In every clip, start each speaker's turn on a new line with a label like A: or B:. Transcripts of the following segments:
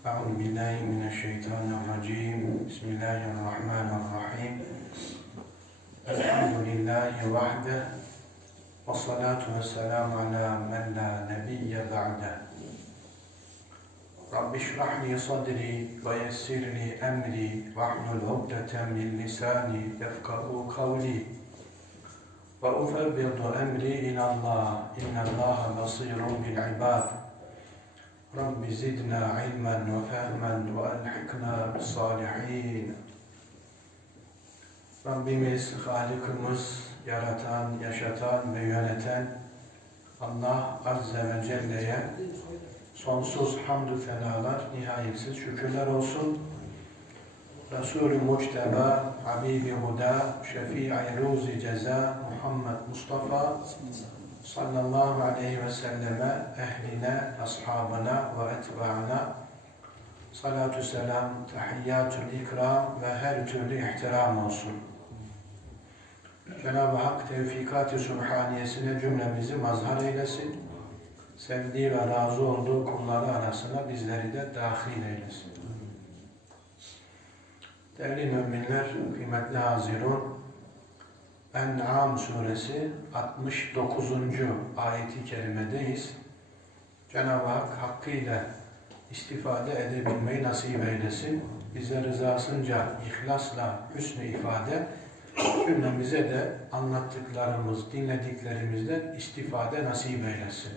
A: أعوذ بالله من الشيطان الرجيم. بسم الله الرحمن الرحيم. الحمد لله وحده والصلاة والسلام على من لا نبي بعده. رب اشرح لي صدري ويسر لي أمري. واحلل عقدة من لساني يفقه قولي. وأفوض أمري إلى الله. إن الله بصير بالعباد. رب زدنا علما وفهما وألحقنا بالصالحين Rabbimiz, Halikimiz, yaratan, yaşatan ve yöneten Allah Azze ve Celle'ye sonsuz hamdü senalar, nihayetsiz şükürler olsun. Resulü Muçteba, Habibi Huda, Şefii Ruzi Ceza, Muhammed Mustafa sallallahu aleyhi ve selleme, ehline, ashabına ve etbaına salatü selam, tahiyyatül ikram ve her türlü ihtiram olsun. Cenab-ı Hak tevfikat-ı subhaniyesine cümlemizi mazhar eylesin. Sevdiği ve razı olduğu kulları arasına bizleri de dahil eylesin. Değerli müminler, kıymetli hazirun, En'am suresi 69. ayeti kerimedeyiz. Cenab-ı Hak hakkıyla istifade edebilmeyi nasip eylesin. Bize rızasınca ihlasla hüsnü ifade, cümlemize de anlattıklarımız, dinlediklerimizden istifade nasip eylesin.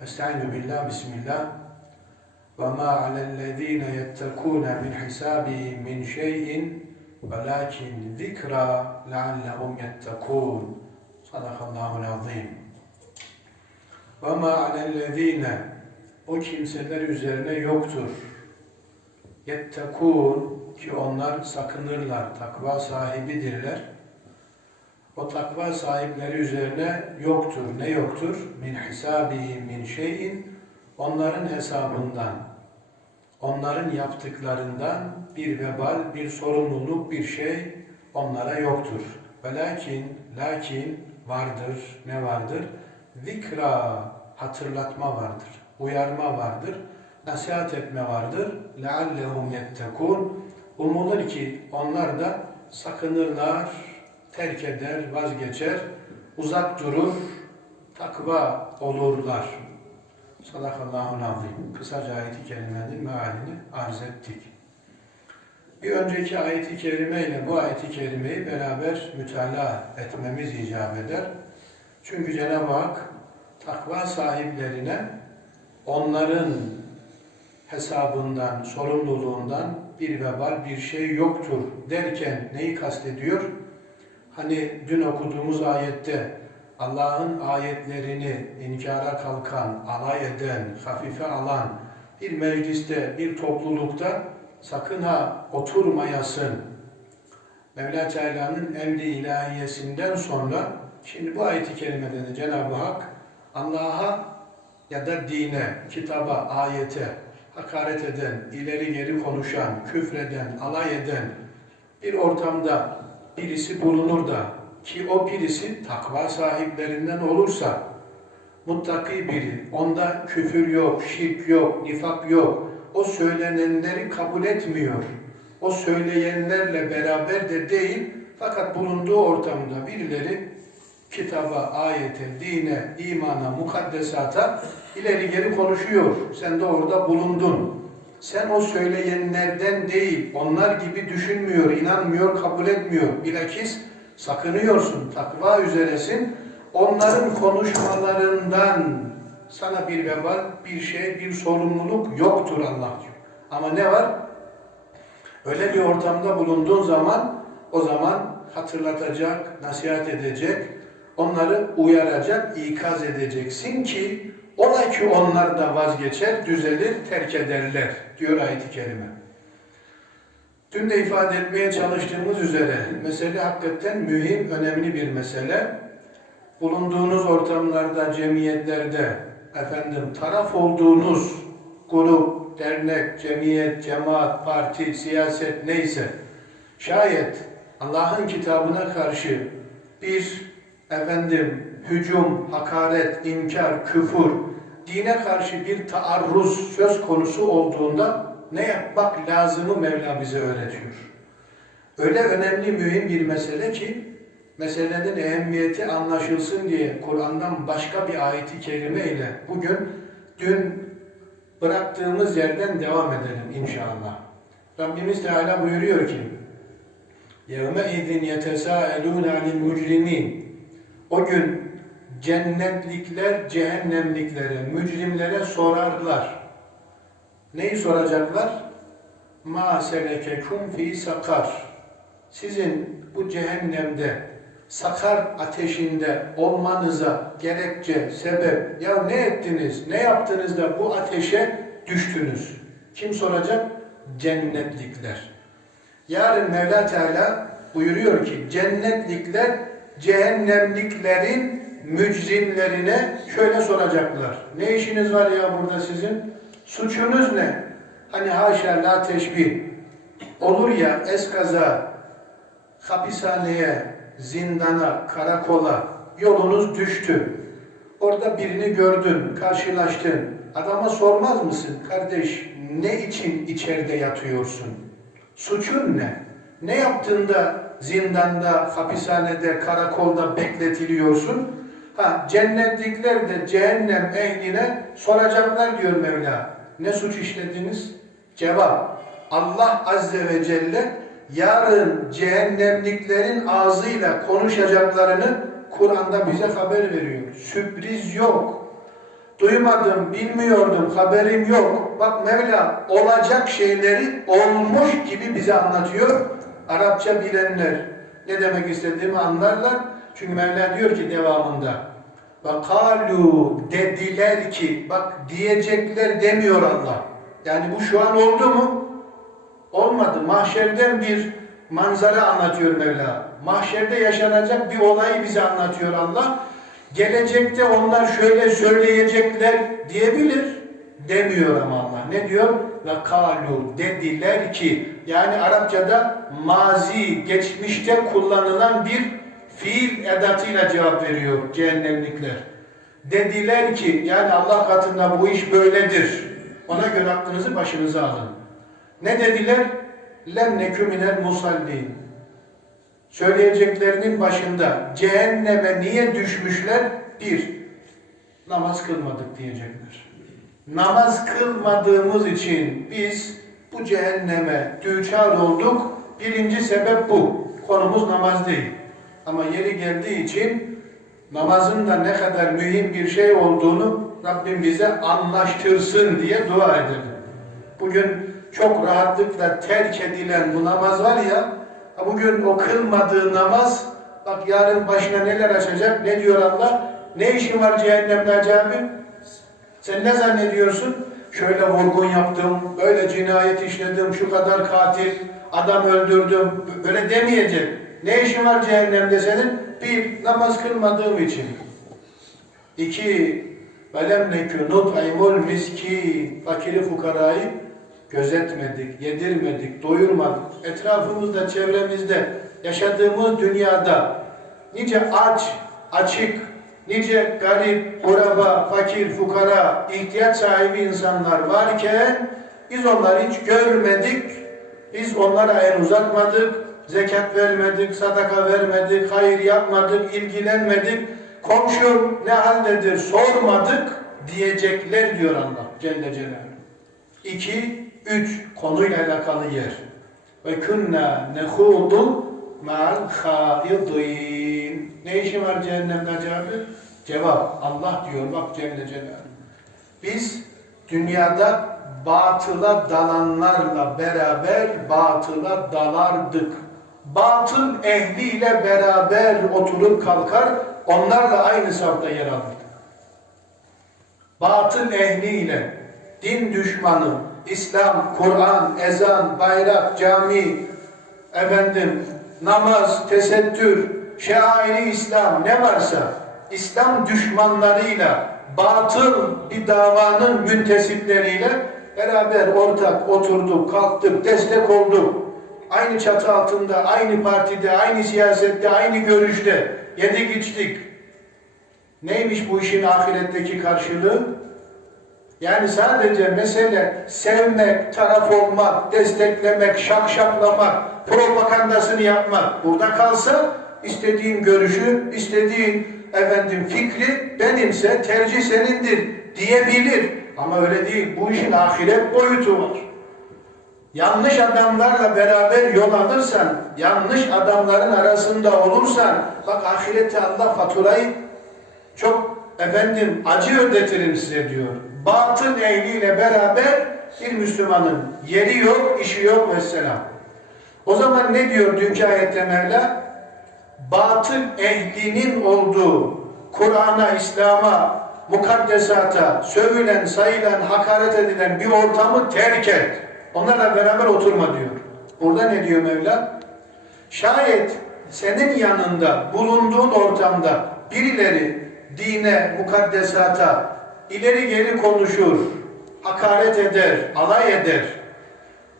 A: Estaizu billah, bismillah. وَمَا عَلَى الَّذ۪ينَ يَتَّقُونَ مِنْ حِسَابِهِمْ مِنْ شَيْءٍ وَلَكِنْ ذِكْرَى لَعَلَّهُمْ يَتَّقُونَ Sadakallahul azim. وَمَا عَلَى الَّذ۪ينَ O kimseler üzerine yoktur. يَتَّقُونَ Ki onlar sakınırlar, takva sahibidirler. O takva sahipleri üzerine yoktur. Ne yoktur? Min hisabihi min şeyin onların hesabından, onların yaptıklarından bir vebal, bir sorumluluk, bir şey onlara yoktur. Ve lakin, lakin vardır, ne vardır? Zikra, hatırlatma vardır, uyarma vardır, nasihat etme vardır. لَعَلَّهُمْ يَتَّكُونَ Umulur ki onlar da sakınırlar, terk eder, vazgeçer, uzak durur, takva olurlar. Sadakallahu azim. Kısaca ayeti kerimenin mealini arz ettik. Bir önceki ayeti kerime ile bu ayeti kerimeyi beraber mütalaa etmemiz icap eder. Çünkü Cenab-ı Hak takva sahiplerine onların hesabından, sorumluluğundan bir vebal, bir şey yoktur derken neyi kastediyor? Hani dün okuduğumuz ayette Allah'ın ayetlerini inkara kalkan, alay eden, hafife alan bir mecliste, bir toplulukta sakın ha oturmayasın. Mevla Teala'nın emri ilahiyesinden sonra şimdi bu ayeti kerimede de Cenab-ı Hak Allah'a ya da dine, kitaba, ayete hakaret eden, ileri geri konuşan, küfreden, alay eden bir ortamda birisi bulunur da ki o birisi takva sahiplerinden olursa muttaki biri, onda küfür yok, şirk yok, nifak yok. O söylenenleri kabul etmiyor. O söyleyenlerle beraber de değil fakat bulunduğu ortamda birileri kitaba, ayete, dine, imana, mukaddesata ileri geri konuşuyor. Sen de orada bulundun. Sen o söyleyenlerden değil, onlar gibi düşünmüyor, inanmıyor, kabul etmiyor. Bilakis sakınıyorsun, takva üzeresin. Onların konuşmalarından sana bir vebal, bir şey, bir sorumluluk yoktur Allah diyor. Ama ne var? Öyle bir ortamda bulunduğun zaman o zaman hatırlatacak, nasihat edecek, onları uyaracak, ikaz edeceksin ki ola ki onlar da vazgeçer, düzelir, terk ederler diyor ayet-i kerime. Dün de ifade etmeye çalıştığımız üzere mesele hakikaten mühim, önemli bir mesele. Bulunduğunuz ortamlarda, cemiyetlerde, efendim taraf olduğunuz grup, dernek, cemiyet, cemaat, parti, siyaset neyse şayet Allah'ın kitabına karşı bir efendim hücum, hakaret, inkar, küfür, dine karşı bir taarruz söz konusu olduğunda ne yapmak lazımı Mevla bize öğretiyor. Öyle önemli mühim bir mesele ki meselenin ehemmiyeti anlaşılsın diye Kur'an'dan başka bir ayeti kerime ile bugün dün bıraktığımız yerden devam edelim inşallah. Rabbimiz Teala buyuruyor ki يَوْمَئِذٍ يَتَسَاءَلُونَ عَنِ الْمُجْرِمِينَ O gün cennetlikler cehennemliklere, mücrimlere sorarlar. Neyi soracaklar? مَا سَلَكَكُمْ ف۪ي sakar. Sizin bu cehennemde sakar ateşinde olmanıza gerekçe, sebep, ya ne ettiniz, ne yaptınız da bu ateşe düştünüz? Kim soracak? Cennetlikler. Yarın Mevla Teala buyuruyor ki cennetlikler cehennemliklerin mücrimlerine şöyle soracaklar. Ne işiniz var ya burada sizin? Suçunuz ne? Hani haşa la teşbih. Olur ya eskaza hapishaneye, zindana, karakola yolunuz düştü. Orada birini gördün, karşılaştın. Adama sormaz mısın? Kardeş ne için içeride yatıyorsun? Suçun ne? Ne yaptığında zindanda, hapishanede, karakolda bekletiliyorsun? Ha, cennetlikler de cehennem ehline soracaklar diyor Mevla. Ne suç işlediniz? Cevap. Allah Azze ve Celle yarın cehennemliklerin ağzıyla konuşacaklarını Kur'an'da bize haber veriyor. Sürpriz yok. Duymadım, bilmiyordum, haberim yok. Bak Mevla olacak şeyleri olmuş gibi bize anlatıyor. Arapça bilenler ne demek istediğimi anlarlar. Çünkü Mevla diyor ki devamında ve kalu dediler ki bak diyecekler demiyor Allah. Yani bu şu an oldu mu? Olmadı. Mahşerden bir manzara anlatıyor Mevla. Mahşerde yaşanacak bir olayı bize anlatıyor Allah. Gelecekte onlar şöyle söyleyecekler diyebilir. Demiyor ama Allah. Ne diyor? Ve kalu dediler ki yani Arapçada mazi, geçmişte kullanılan bir fiil edatıyla cevap veriyor cehennemlikler. Dediler ki yani Allah katında bu iş böyledir. Ona göre aklınızı başınıza alın. Ne dediler? Lem nekü musallin. Söyleyeceklerinin başında cehenneme niye düşmüşler? Bir, namaz kılmadık diyecekler. Namaz kılmadığımız için biz bu cehenneme düçar olduk. Birinci sebep bu. Konumuz namaz değil. Ama yeri geldiği için namazın da ne kadar mühim bir şey olduğunu Rabbim bize anlaştırsın diye dua edelim. Bugün çok rahatlıkla terk edilen bu namaz var ya, bugün o kılmadığı namaz, bak yarın başına neler açacak, ne diyor Allah? Ne işin var cehennemde acaba? Sen ne zannediyorsun? Şöyle vurgun yaptım, böyle cinayet işledim, şu kadar katil, adam öldürdüm, böyle demeyecek. Ne işin var cehennemde senin? Bir, namaz kılmadığım için. İki, velem nekü nut'imul miski, fakiri fukarayı gözetmedik, yedirmedik, doyurmadık. Etrafımızda, çevremizde, yaşadığımız dünyada nice aç, açık, nice garip, uraba, fakir, fukara, ihtiyaç sahibi insanlar varken biz onları hiç görmedik, biz onlara el uzatmadık, zekat vermedik, sadaka vermedik, hayır yapmadık, ilgilenmedik, komşu ne haldedir sormadık diyecekler diyor Allah Celle Celaluhu. İki, üç konuyla alakalı yer. Ve kunna nehudu ma'al haidin. Ne işin var cehennemde acaba? Cevap Allah diyor bak Celle Celaluhu. Biz dünyada batıla dalanlarla beraber batıla dalardık. Batıl ehliyle beraber oturup kalkar, onlarla aynı safta yer alırdık. Batıl ehliyle, din düşmanı, İslam, Kur'an, ezan, bayrak, cami, efendim, namaz, tesettür, şairi İslam ne varsa İslam düşmanlarıyla batıl bir davanın müntesipleriyle beraber ortak oturduk, kalktık, destek olduk. Aynı çatı altında, aynı partide, aynı siyasette, aynı görüşte yedik içtik. Neymiş bu işin ahiretteki karşılığı? Yani sadece mesele sevmek, taraf olmak, desteklemek, şakşaklamak, propagandasını yapmak burada kalsa istediğin görüşü, istediğin efendim fikri benimse tercih senindir diyebilir. Ama öyle değil. Bu işin ahiret boyutu var. Yanlış adamlarla beraber yol alırsan, yanlış adamların arasında olursan, bak ahirette Allah faturayı çok efendim acı ödetirim size diyor. Batıl ehliyle beraber bir Müslümanın yeri yok, işi yok mesela. O zaman ne diyor dünkü ayette Mevla? Batıl ehlinin olduğu Kur'an'a, İslam'a, mukaddesata, sövülen, sayılan, hakaret edilen bir ortamı terk et. Onlarla beraber oturma diyor. Burada ne diyor Mevla? Şayet senin yanında, bulunduğun ortamda birileri dine, mukaddesata ileri geri konuşur, hakaret eder, alay eder.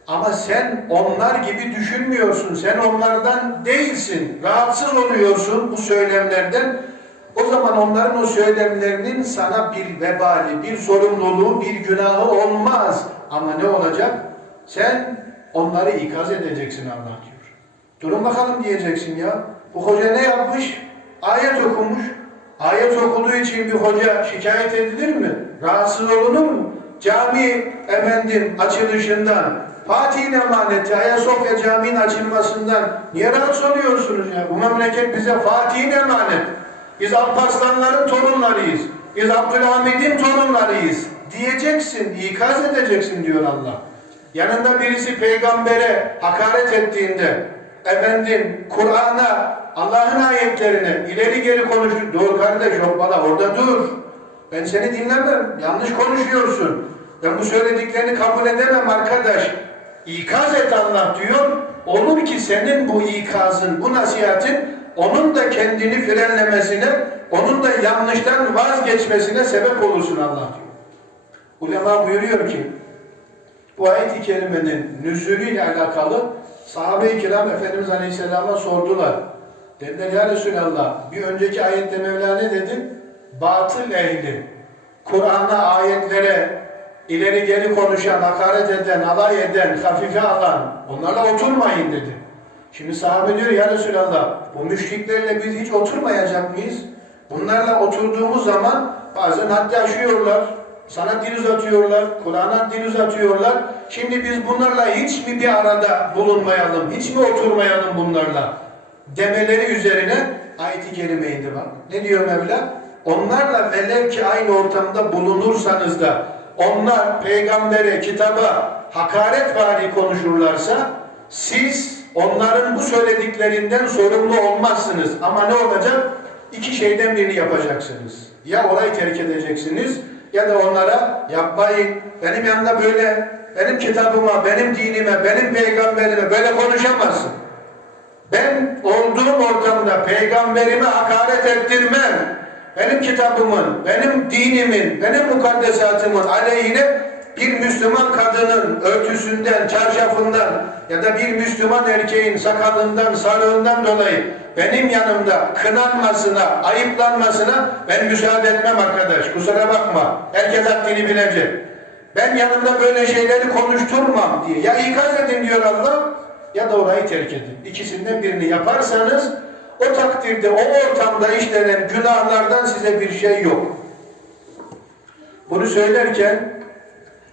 A: Ama sen onlar gibi düşünmüyorsun. Sen onlardan değilsin. Rahatsız oluyorsun bu söylemlerden. O zaman onların o söylemlerinin sana bir vebali, bir sorumluluğu, bir günahı olmaz. Ama ne olacak? Sen onları ikaz edeceksin Allah diyor. Durun bakalım diyeceksin ya. Bu hoca ne yapmış? Ayet okumuş. Ayet okuduğu için bir hoca şikayet edilir mi? Rahatsız olunur mu? Cami efendim açılışından, Fatih'in emaneti, Ayasofya Camii'nin açılmasından niye rahatsız oluyorsunuz ya? Bu memleket bize Fatih'in emanet. Biz Alparslanların torunlarıyız. Biz Abdülhamid'in torunlarıyız. Diyeceksin, ikaz edeceksin diyor Allah. Yanında birisi peygambere hakaret ettiğinde, efendim Kur'an'a, Allah'ın ayetlerine ileri geri konuşur. Dur kardeş hoppala orada dur. Ben seni dinlemem. Yanlış konuşuyorsun. Ben bu söylediklerini kabul edemem arkadaş. İkaz et Allah diyor. Olur ki senin bu ikazın, bu nasihatin onun da kendini frenlemesine, onun da yanlıştan vazgeçmesine sebep olursun Allah diyor. Ulema buyuruyor ki bu ayet-i kerimenin nüzulüyle alakalı sahabe-i kiram Efendimiz Aleyhisselam'a sordular. Dediler ya Resulallah bir önceki ayette Mevla ne dedi? Batıl ehli, Kur'an'a ayetlere ileri geri konuşan, hakaret eden, alay eden, hafife alan onlarla oturmayın dedi. Şimdi sahabe diyor ya Resulallah bu müşriklerle biz hiç oturmayacak mıyız? Bunlarla oturduğumuz zaman bazen haddi aşıyorlar. Sana dil uzatıyorlar, Kur'an'a dil uzatıyorlar. Şimdi biz bunlarla hiç mi bir arada bulunmayalım, hiç mi oturmayalım bunlarla? Demeleri üzerine ayet-i kerime indi bak. Ne diyor Mevla? Onlarla velev ki aynı ortamda bulunursanız da onlar peygambere, kitaba hakaret vari konuşurlarsa siz onların bu söylediklerinden sorumlu olmazsınız. Ama ne olacak? İki şeyden birini yapacaksınız. Ya orayı terk edeceksiniz ya da onlara yapmayın. Benim yanımda böyle, benim kitabıma, benim dinime, benim peygamberime böyle konuşamazsın. Ben olduğum ortamda peygamberime hakaret ettirmem. Benim kitabımın, benim dinimin, benim mukaddesatımın aleyhine bir Müslüman kadının örtüsünden, çarşafından ya da bir Müslüman erkeğin sakalından, sarığından dolayı benim yanımda kınanmasına, ayıplanmasına ben müsaade etmem arkadaş. Kusura bakma. Herkes haddini bilecek. Ben yanımda böyle şeyleri konuşturmam diye. Ya ikaz edin diyor Allah ya da orayı terk edin. İkisinden birini yaparsanız o takdirde o ortamda işlenen günahlardan size bir şey yok. Bunu söylerken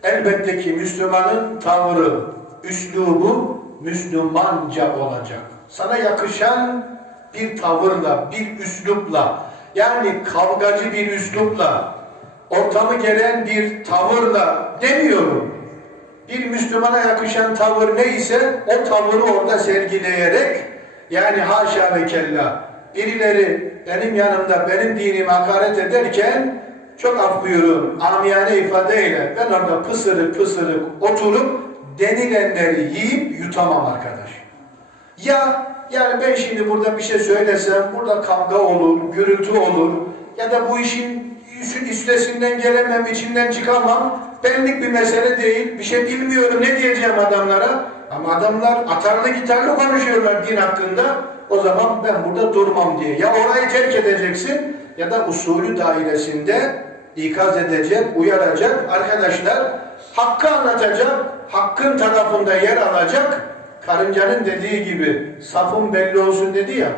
A: elbette ki Müslümanın tavrı, üslubu Müslümanca olacak. Sana yakışan bir tavırla, bir üslupla, yani kavgacı bir üslupla, ortamı gelen bir tavırla demiyorum. Bir Müslümana yakışan tavır neyse o tavırı orada sergileyerek yani haşa ve kella birileri benim yanımda benim dinime hakaret ederken çok af buyurun amiyane ifadeyle ben orada pısırık pısırık oturup denilenleri yiyip yutamam arkadaş. Ya yani ben şimdi burada bir şey söylesem burada kavga olur, gürültü olur ya da bu işin üstesinden gelemem, içinden çıkamam. Benlik bir mesele değil. Bir şey bilmiyorum. Ne diyeceğim adamlara? Ama adamlar atarlı gitarlı konuşuyorlar din hakkında. O zaman ben burada durmam diye. Ya orayı terk edeceksin ya da usulü dairesinde ikaz edecek, uyaracak. Arkadaşlar hakkı anlatacak, hakkın tarafında yer alacak. Karıncanın dediği gibi safın belli olsun dedi ya.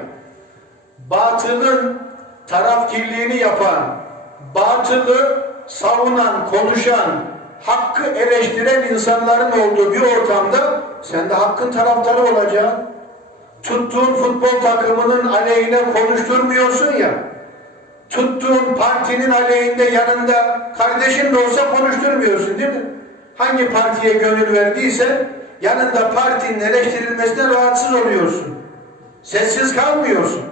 A: Batılın tarafkirliğini yapan, batılı savunan, konuşan, hakkı eleştiren insanların olduğu bir ortamda sen de hakkın taraftarı olacaksın. Tuttuğun futbol takımının aleyhine konuşturmuyorsun ya. Tuttuğun partinin aleyhinde yanında kardeşin de olsa konuşturmuyorsun değil mi? Hangi partiye gönül verdiyse yanında partinin eleştirilmesine rahatsız oluyorsun. Sessiz kalmıyorsun.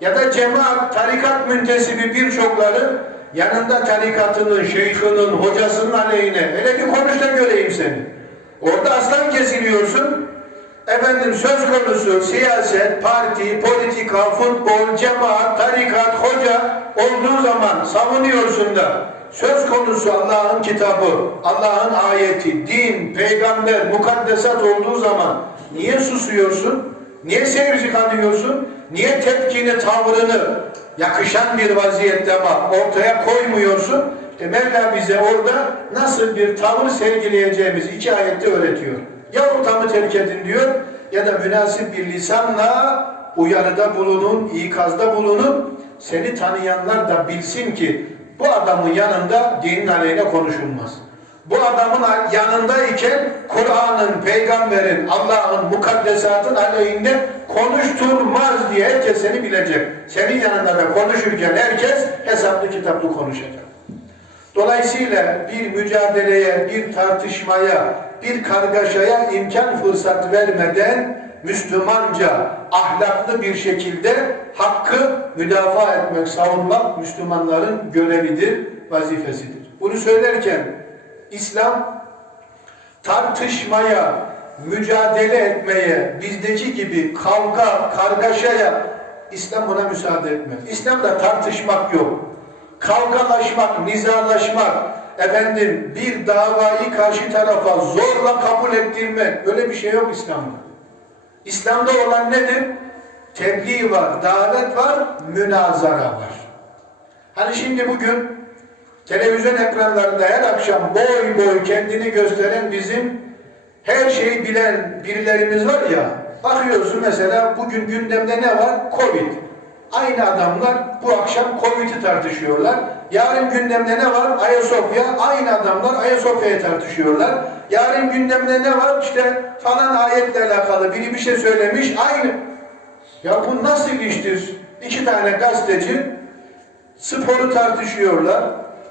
A: Ya da cemaat, tarikat müntesibi birçokları yanında tarikatının, şeyhinin, hocasının aleyhine hele bir konuş da göreyim seni. Orada aslan kesiliyorsun. Efendim söz konusu siyaset, parti, politika, futbol, cemaat, tarikat, hoca olduğu zaman savunuyorsun da söz konusu Allah'ın kitabı, Allah'ın ayeti, din, peygamber, mukaddesat olduğu zaman niye susuyorsun? Niye seyirci kalıyorsun? Niye tepkini, tavrını yakışan bir vaziyette bak ortaya koymuyorsun? İşte Mevla bize orada nasıl bir tavır sergileyeceğimizi iki ayette öğretiyor. Ya ortamı terk edin diyor ya da münasip bir lisanla uyarıda bulunun, ikazda bulunun. Seni tanıyanlar da bilsin ki bu adamın yanında dinin aleyhine konuşulmaz. Bu adamın yanındayken Kur'an'ın, peygamberin, Allah'ın, mukaddesatın aleyhinde konuşturmaz diye herkes seni bilecek. Senin yanında da konuşurken herkes hesaplı kitaplı konuşacak. Dolayısıyla bir mücadeleye, bir tartışmaya, bir kargaşaya imkan fırsat vermeden Müslümanca, ahlaklı bir şekilde hakkı müdafaa etmek, savunmak Müslümanların görevidir, vazifesidir. Bunu söylerken İslam tartışmaya, mücadele etmeye, bizdeki gibi kavga, kargaşaya İslam buna müsaade etmez. İslam'da tartışmak yok. Kavgalaşmak, nizalaşmak, efendim bir davayı karşı tarafa zorla kabul ettirmek, böyle bir şey yok İslam'da. İslam'da olan nedir? Tebliğ var, davet var, münazara var. Hani şimdi bugün televizyon ekranlarında her akşam boy boy kendini gösteren bizim her şeyi bilen birilerimiz var ya, bakıyorsun mesela bugün gündemde ne var? Covid. Aynı adamlar bu akşam Covid'i tartışıyorlar. Yarın gündemde ne var? Ayasofya. Aynı adamlar Ayasofya'yı tartışıyorlar. Yarın gündemde ne var? İşte falan ayetle alakalı biri bir şey söylemiş. Aynı. Ya bu nasıl iştir? İki tane gazeteci sporu tartışıyorlar.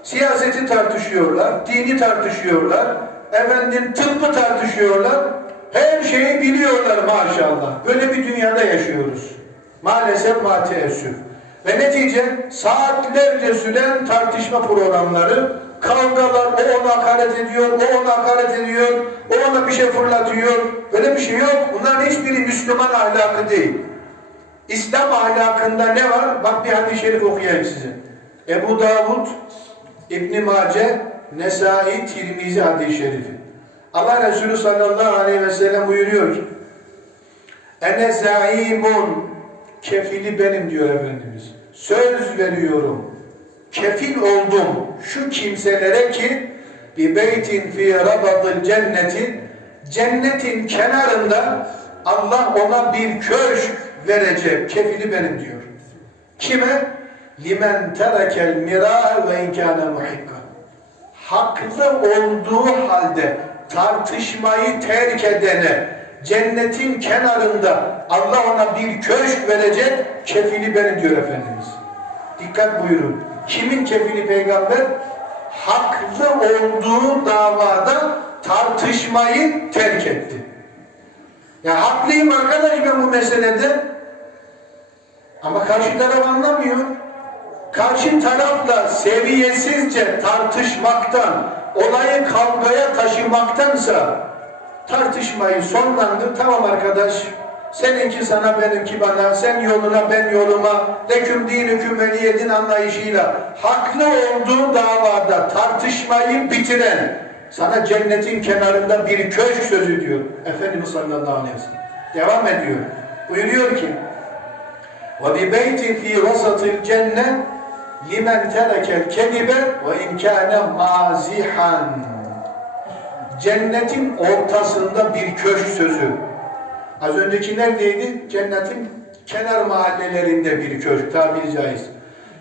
A: Siyaseti tartışıyorlar. Dini tartışıyorlar. Efendim tıbbı tartışıyorlar. Her şeyi biliyorlar maşallah. Böyle bir dünyada yaşıyoruz. Maalesef mateessüf. Ve netice saatlerce süren tartışma programları, kavgalar, o ona hakaret ediyor, o ona hakaret ediyor, o ona bir şey fırlatıyor. Böyle bir şey yok. Bunların hiçbiri Müslüman ahlakı değil. İslam ahlakında ne var? Bak bir hadis-i şerif okuyayım size. Ebu Davud, İbn Mace, Nesai, Tirmizi hadis-i şerifi. Allah Resulü sallallahu aleyhi ve sellem buyuruyor Ene zaimun kefili benim diyor Efendimiz. Söz veriyorum. Kefil oldum şu kimselere ki bir beytin fi rabadil cenneti cennetin kenarında Allah ona bir köşk verecek. Kefili benim diyor. Kime? Limen terekel mira ve inkâne muhikka. Haklı olduğu halde tartışmayı terk edene cennetin kenarında Allah ona bir köşk verecek kefili benim diyor Efendimiz. Dikkat buyurun. Kimin kefili peygamber? Haklı olduğu davada tartışmayı terk etti. Ya haklıyım arkadaş ben bu meselede. Ama karşı taraf anlamıyor. Karşı tarafla seviyesizce tartışmaktan, olayı kavgaya taşımaktansa tartışmayı sonlandır. Tamam arkadaş, seninki sana, benimki bana, sen yoluna, ben yoluma, leküm dinüküm veliyedin anlayışıyla haklı olduğu davada tartışmayı bitiren sana cennetin kenarında bir köşk sözü diyor. Efendimiz sallallahu aleyhi ve sellem. Devam ediyor. Buyuruyor ki وَبِبَيْتٍ ف۪ي وَسَطِ الْجَنَّةِ limen terekel kedibe ve in kâne mazihan. Cennetin ortasında bir köşk sözü. Az önceki neredeydi? Cennetin kenar mahallelerinde bir köşk tabiri caiz.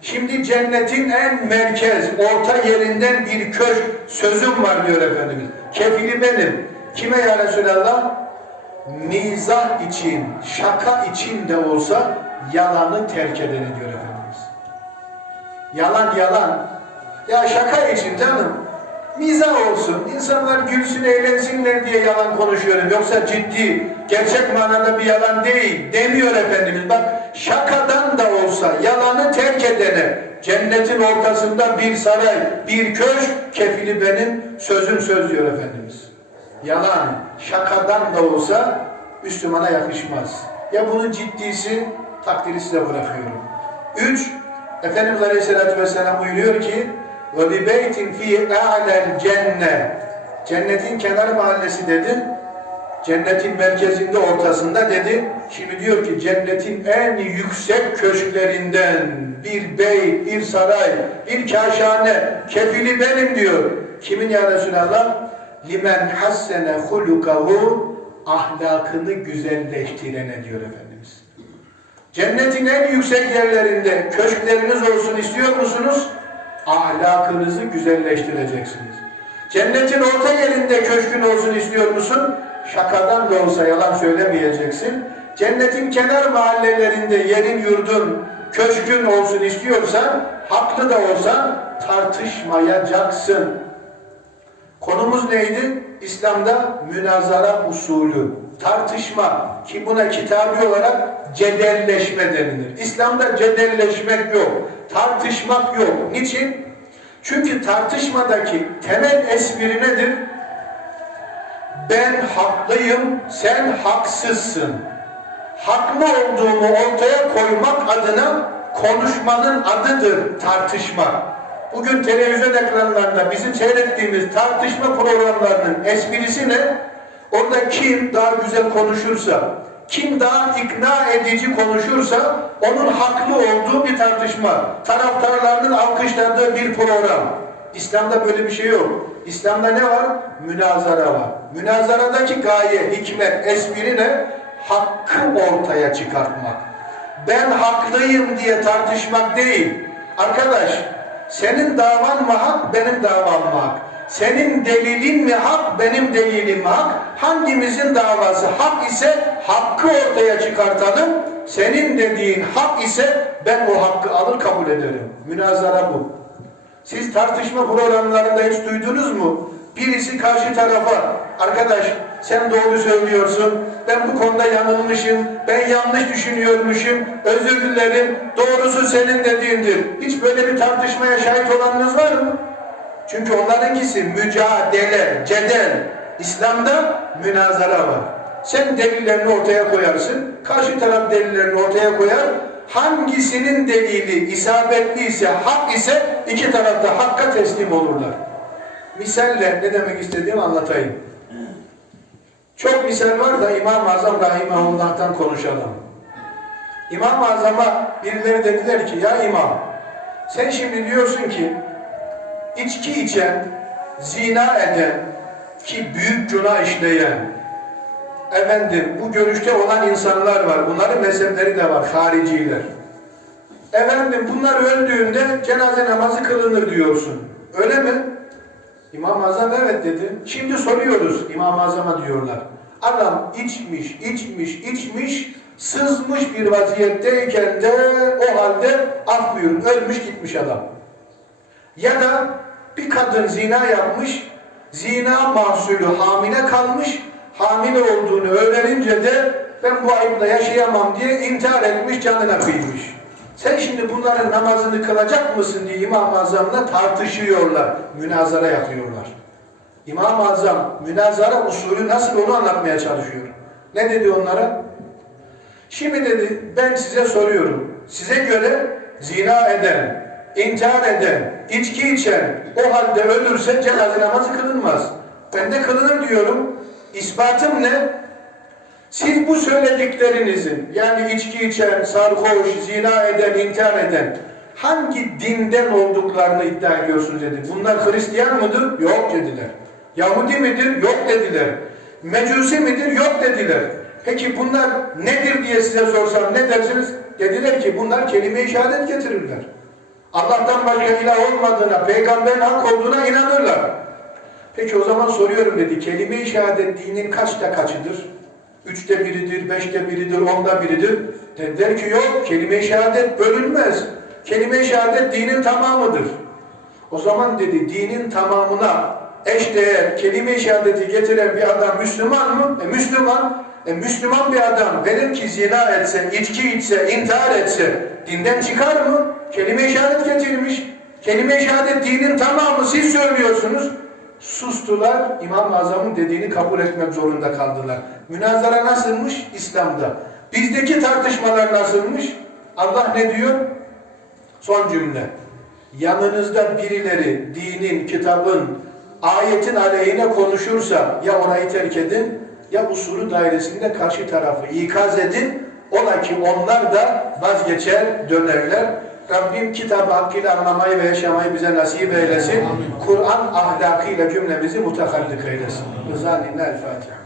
A: Şimdi cennetin en merkez, orta yerinden bir köşk sözüm var diyor Efendimiz. Kefili benim. Kime ya Resulallah? Mizah için, şaka için de olsa yalanı terk edene diyor Efendimiz. Yalan yalan. Ya şaka için canım. Mizah olsun. insanlar gülsün, eğlensinler diye yalan konuşuyorum. Yoksa ciddi, gerçek manada bir yalan değil. Demiyor Efendimiz. Bak şakadan da olsa yalanı terk edene cennetin ortasında bir saray, bir köşk kefili benim sözüm söz diyor Efendimiz. Yalan, şakadan da olsa Müslümana yakışmaz. Ya bunun ciddisi takdiri size bırakıyorum. Üç, Efendimiz Aleyhisselatü Vesselam buyuruyor ki ve bi beytin fi a'lel cenne. Cennetin kenar mahallesi dedi. Cennetin merkezinde ortasında dedi. Şimdi diyor ki cennetin en yüksek köşklerinden bir bey, bir saray, bir kaşhane kefili benim diyor. Kimin ya Resulallah? Limen hassene hulukahu ahlakını güzelleştirene diyor Efendimiz. Cennetin en yüksek yerlerinde köşkleriniz olsun istiyor musunuz? Ahlakınızı güzelleştireceksiniz. Cennetin orta yerinde köşkün olsun istiyor musun? Şakadan da olsa yalan söylemeyeceksin. Cennetin kenar mahallelerinde yerin yurdun, köşkün olsun istiyorsan, haklı da olsan tartışmayacaksın. Konumuz neydi? İslam'da münazara usulü, tartışma ki buna kitabi olarak cedelleşme denilir. İslam'da cedelleşmek yok, tartışmak yok. Niçin? Çünkü tartışmadaki temel espri nedir? Ben haklıyım, sen haksızsın. Haklı olduğumu ortaya koymak adına konuşmanın adıdır tartışma. Bugün televizyon ekranlarında bizim seyrettiğimiz tartışma programlarının esprisi ne? Orada kim daha güzel konuşursa, kim daha ikna edici konuşursa onun haklı olduğu bir tartışma. Taraftarlarının alkışladığı bir program. İslam'da böyle bir şey yok. İslam'da ne var? Münazara var. Münazaradaki gaye, hikmet, espri ne? Hakkı ortaya çıkartmak. Ben haklıyım diye tartışmak değil. Arkadaş, senin davan mı hak, benim davam mı hak? Senin delilin mi hak, benim delilim hak? Hangimizin davası hak ise hakkı ortaya çıkartalım. Senin dediğin hak ise ben o hakkı alır kabul ederim. Münazara bu. Siz tartışma programlarında hiç duydunuz mu? Birisi karşı tarafa, arkadaş sen doğru söylüyorsun, ben bu konuda yanılmışım, ben yanlış düşünüyormuşum, özür dilerim, doğrusu senin dediğindir. Hiç böyle bir tartışmaya şahit olanınız var mı? Çünkü onlarınkisi mücadele, cedel. İslam'da münazara var. Sen delillerini ortaya koyarsın, karşı taraf delillerini ortaya koyar. Hangisinin delili isabetli ise, hak ise iki tarafta hakka teslim olurlar. Misalle ne demek istediğimi anlatayım. Çok misal var da İmam-ı Azam Rahimahullah'tan konuşalım. İmam-ı Azam'a birileri dediler ki, ya İmam, sen şimdi diyorsun ki, içki içen, zina eden, ki büyük günah işleyen, efendim bu görüşte olan insanlar var. Bunların mezhepleri de var, hariciler. Efendim bunlar öldüğünde cenaze namazı kılınır diyorsun. Öyle mi? İmam-ı Azam evet dedi. Şimdi soruyoruz İmam-ı Azam'a diyorlar. Adam içmiş, içmiş, içmiş, sızmış bir vaziyetteyken de o halde af buyurun. Ölmüş gitmiş adam. Ya da bir kadın zina yapmış, zina mahsulü hamile kalmış, hamile olduğunu öğrenince de ben bu ayıpla yaşayamam diye intihar etmiş, canına kıymış. Sen şimdi bunların namazını kılacak mısın diye İmam-ı Azam'la tartışıyorlar, münazara yapıyorlar. İmam-ı Azam münazara usulü nasıl onu anlatmaya çalışıyor. Ne dedi onlara? Şimdi dedi ben size soruyorum. Size göre zina eden, intihar eden, içki içen o halde ölürse cenaze namazı kılınmaz. Ben de kılınır diyorum. İspatım ne? Siz bu söylediklerinizin yani içki içen, sarhoş, zina eden, intihar eden hangi dinden olduklarını iddia ediyorsunuz dedi. Bunlar Hristiyan mıdır? Yok dediler. Yahudi midir? Yok dediler. Mecusi midir? Yok dediler. Peki bunlar nedir diye size sorsam ne dersiniz? Dediler ki bunlar kelime-i şehadet getirirler. Allah'tan başka ilah olmadığına, peygamberin hak olduğuna inanırlar. Peki o zaman soruyorum dedi. Kelime-i şehadet dinin kaçta kaçıdır? Üçte biridir, beşte biridir, onda biridir. Dediler ki yok, kelime-i şehadet bölünmez. Kelime-i şehadet dinin tamamıdır. O zaman dedi dinin tamamına eşdeğer kelime-i şehadeti getiren bir adam Müslüman mı? E, Müslüman. E, Müslüman bir adam velev ki zina etse, içki içse, intihar etse dinden çıkar mı? Kelime-i getirmiş. Kelime-i dinin tamamı siz söylüyorsunuz. Sustular, İmam-ı Azam'ın dediğini kabul etmek zorunda kaldılar. Münazara nasılmış? İslam'da. Bizdeki tartışmalar nasılmış? Allah ne diyor? Son cümle. Yanınızda birileri dinin, kitabın, ayetin aleyhine konuşursa ya orayı terk edin ya usulü dairesinde karşı tarafı ikaz edin. Ola ki onlar da vazgeçer, dönerler. Rabbim kitabı hakkıyla anlamayı ve yaşamayı bize nasip eylesin. Kur'an ahlakıyla cümlemizi mutahallik eylesin. Rıza El Fatiha.